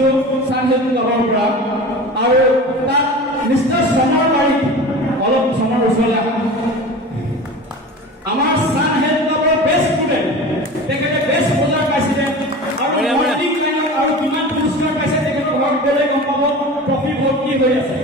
গৈছিলোঁ চানহেড ক্লাবৰ পৰা আৰু তাত মিষ্টাৰ চমৰ বাৰীত অলপ চমৰ ওচৰলৈ আহা আমাৰ চানহেড ক্লাবৰ বেষ্ট ষ্টুডেণ্ট তেখেতে বেষ্ট বজাৰ পাইছিলে আৰু মৰ্নিং লাইনত আৰু কিমান পুৰস্কাৰ পাইছে তেখেতক ঘৰত গ'লে গম পাব ট্ৰফি ভৰ্তি হৈ আছে